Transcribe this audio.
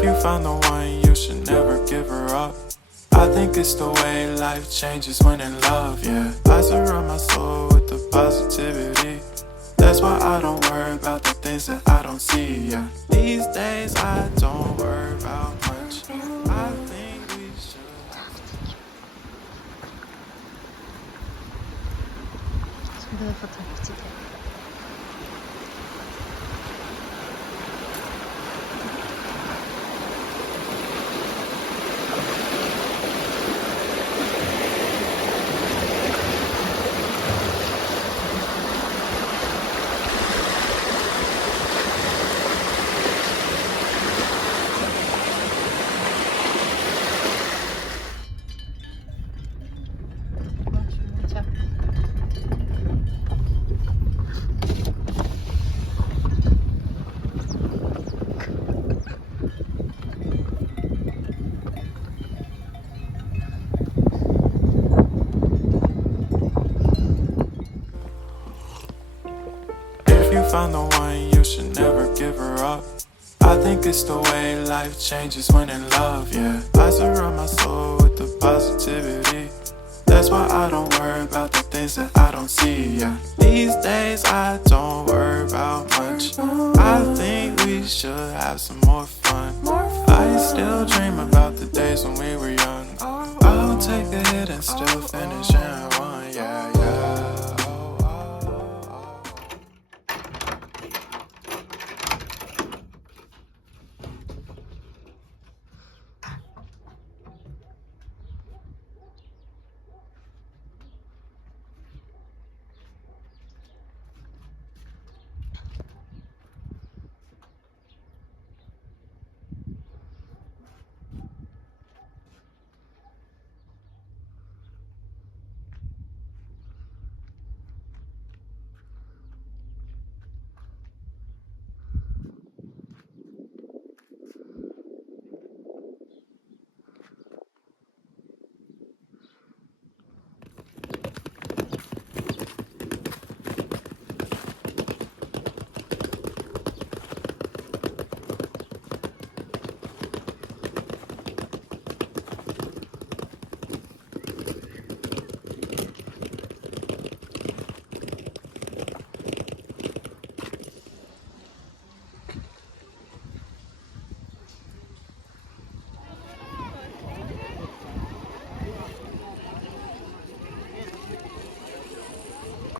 If you found the one, you should never give her up. I think it's the way life changes when in love, yeah. I surround my soul with the positivity. That's why I don't worry about the things that I don't see, yeah. These days I don't worry about much. I think we should. Były fotografii. If you found the one, you should never give her up. I think it's the way life changes when in love, yeah. I surround my soul with the positivity. That's why I don't worry about the things that I don't see, yeah. These days I don't worry about much. I think we should have some more fun. I still dream about the days when we were young. I'll take a hit and still finish in one, yeah.